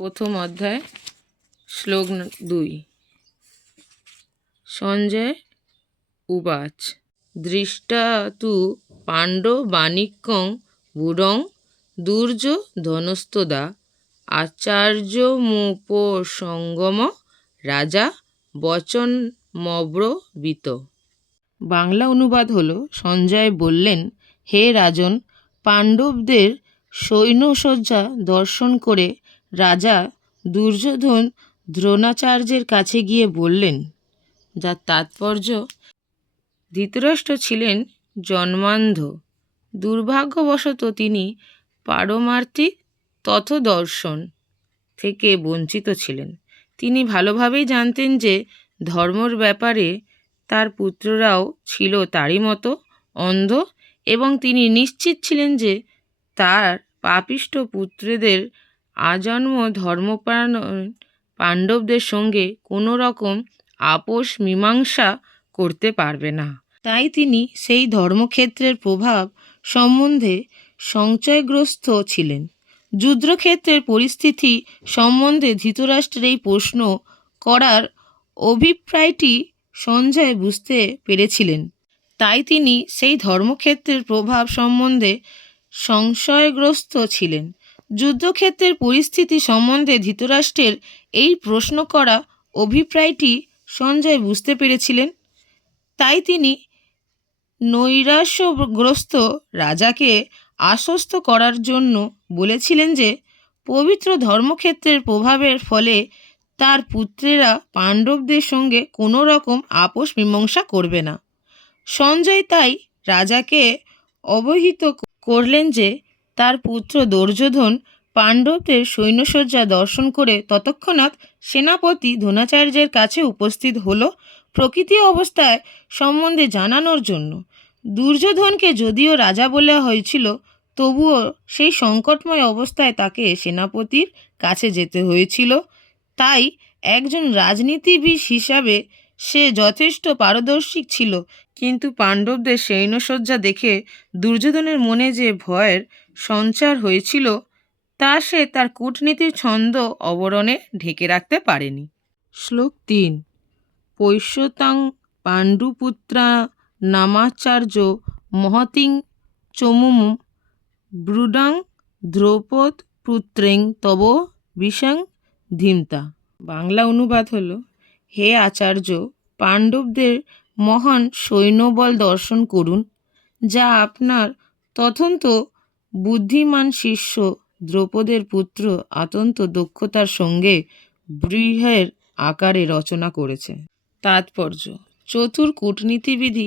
প্রথম অধ্যায় শ্লোক 2। সঞ্জয় উবাচ দৃষ্টা তু পাণ্ডবানিকং বুড়ং দুর্যোধনস্তদা আচার্যমুপসঙ্গম রাজা বচনমব্রবীত। বাংলা অনুবাদ হলো, সঞ্জয় বললেন, হে রাজন, পাণ্ডবদের সৈন্যসজ্জা দর্শন করে রাজা দুর্যোধন দ্রোণাচার্যের কাছে গিয়ে বললেন, যার তাৎপর্য ধৃতরাষ্ট্র ছিলেন জন্মান্ধ। দুর্ভাগ্যবশত তিনি পারমার্থিক তত্ত্বদর্শন থেকে বঞ্চিত ছিলেন। তিনি ভালোভাবেই জানতেন যে ধর্মর ব্যাপারে তার পুত্ররাও ছিল তারই মতো অন্ধ, এবং তিনি নিশ্চিত ছিলেন যে তার পাপিষ্ঠ পুত্রদের আজন্ম ধর্মপ্রাণ পাণ্ডবদের সঙ্গে কোনো রকম আপোষ মীমাংসা করতে পারবে না। তাই তিনি সেই ধর্মক্ষেত্রের প্রভাব সম্বন্ধে সংশয়গ্রস্ত ছিলেন। যুদ্ধক্ষেত্রের পরিস্থিতি সম্বন্ধে ধৃতরাষ্ট্রের এই প্রশ্ন করার অভিপ্রায়টি সঞ্জয় বুঝতে পেরেছিলেন। তাই তিনি সেই ধর্মক্ষেত্রের প্রভাব সম্বন্ধে সংশয়গ্রস্ত ছিলেন। যুদ্ধক্ষেত্রের পরিস্থিতি সম্বন্ধে ধৃতরাষ্ট্রের এই প্রশ্ন করা অভিপ্রায়টি সঞ্জয় বুঝতে পেরেছিলেন। তাই তিনি নৈরাশ্যগ্রস্ত রাজাকে আশ্বস্ত করার জন্য বলেছিলেন যে পবিত্র ধর্মক্ষেত্রের প্রভাবের ফলে তার পুত্রেরা পাণ্ডবদের সঙ্গে কোনো রকম আপোষ মীমাংসা করবে না। সঞ্জয় তাই রাজাকে অবহিত করলেন যে তার পুত্র দুর্যোধন পাণ্ডবদের সৈন্যসজ্জা দর্শন করে তৎক্ষণাৎ সেনাপতি দ্রোণাচার্যের কাছে উপস্থিত হলো প্রকৃতি অবস্থায় সম্বন্ধে জানানোর জন্য। দুর্যোধনকে যদিও রাজা বলা হয়েছিল, তবুও সেই সংকটময় অবস্থায় তাকে সেনাপতির কাছে যেতে হয়েছিল। তাই একজন রাজনীতিবিদ হিসাবে সে যথেষ্ট পারদর্শী ছিল, কিন্তু পাণ্ডবদের সৈন্যসজ্জা দেখে দুর্যোধনের মনে যে ভয়ের সঞ্চার হয়েছিল তা সে তার কূটনীতির ছন্দ অবরণে ঢেকে রাখতে পারেনি। শ্লোক 3। পৈষ্যতাং পাণ্ডুপুত্রা নামাচার্য মহতিং চমুম ব্রুডাং দ্রৌপদ পুত্রেং তব বিষং ধীমতা। বাংলা অনুবাদ হলো, হে আচার্য, পাণ্ডবদের মহান সৈন্যবল দর্শন করুন, যা আপনার অত্যন্ত বুদ্ধিমান শিষ্য দ্রৌপদের পুত্র অত্যন্ত দক্ষতার সঙ্গে বৃহের আকারে রচনা করেছে। তাৎপর্য: চতুর কূটনীতিবিদ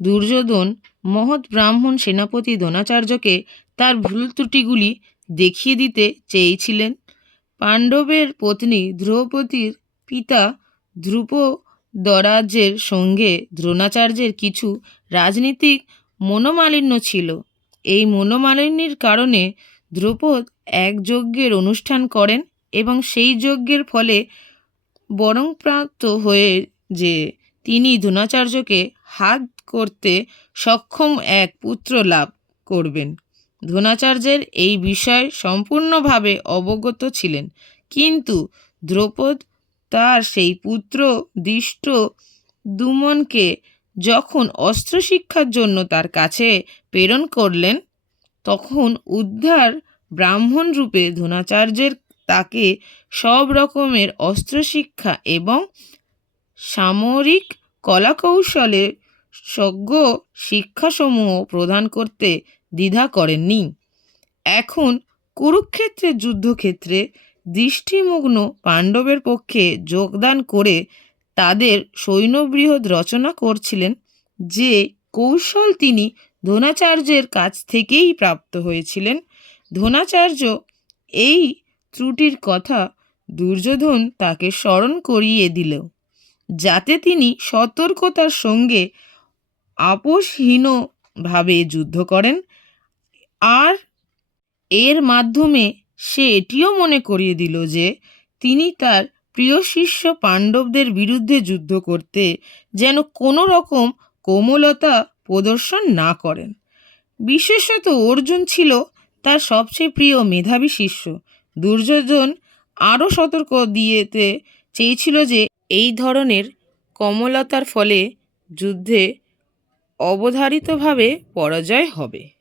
দুর্যোধন মহৎ ব্রাহ্মণ সেনাপতি দ্রোণাচার্যকে তার ভুল ত্রুটিগুলি দেখিয়ে দিতে চেয়েছিলেন। পাণ্ডবের পত্নী দ্রৌপদীর পিতা ধ্রুপদরাজের সঙ্গে দ্রোণাচার্যের কিছু রাজনীতিক মনোমালিন্য ছিল। এই মনোমালিন্যের কারণে দ্রৌপদ এক যজ্ঞের অনুষ্ঠান করেন এবং সেই যজ্ঞের ফলে বরংপ্রাপ্ত হয়ে যে তিনি দ্রোণাচার্যকে হাত করতে সক্ষম এক পুত্র লাভ করবেন। দ্রোণাচার্যের এই বিষয়ে সম্পূর্ণভাবে অবগত ছিলেন, কিন্তু দ্রৌপদ তার সেই পুত্র ধৃষ্টদ্যুম্নকে যখন অস্ত্র শিক্ষার জন্য তার কাছে প্রেরণ করলেন, তখন উদ্ধার ব্রাহ্মণ রূপে দ্রোণাচার্যের তাকে সব রকমের অস্ত্রশিক্ষা এবং সামরিক কলাকৌশলের সজ্ঞ শিক্ষাসমূহ প্রদান করতে দ্বিধা করেননি। এখন কুরুক্ষেত্রের যুদ্ধক্ষেত্রে দৃষ্টিমগ্ন পাণ্ডবের পক্ষে যোগদান করে তাদের সৈন্যবৃহৎ রচনা করছিলেন, যে কৌশল তিনি দ্রোণাচার্যের কাছ থেকেই প্রাপ্ত হয়েছিলেন। দ্রোণাচার্য এই ত্রুটির কথা দুর্যোধন তাকে স্মরণ করিয়ে দিল, যাতে তিনি সতর্কতার সঙ্গে আপোষহীনভাবে যুদ্ধ করেন। আর এর মাধ্যমে সে এটিও মনে করিয়ে দিল যে তিনি তার প্রিয় শিষ্য পাণ্ডবদের বিরুদ্ধে যুদ্ধ করতে যেন কোনো রকম কোমলতা প্রদর্শন না করেন। বিশেষত অর্জুন ছিল তার সবচেয়ে প্রিয় মেধাবী শিষ্য। দুর্যোধন আরও সতর্ক দিতে চেয়েছিল যে এই ধরনের কমলতার ফলে যুদ্ধে অবধারিতভাবে পরাজয় হবে।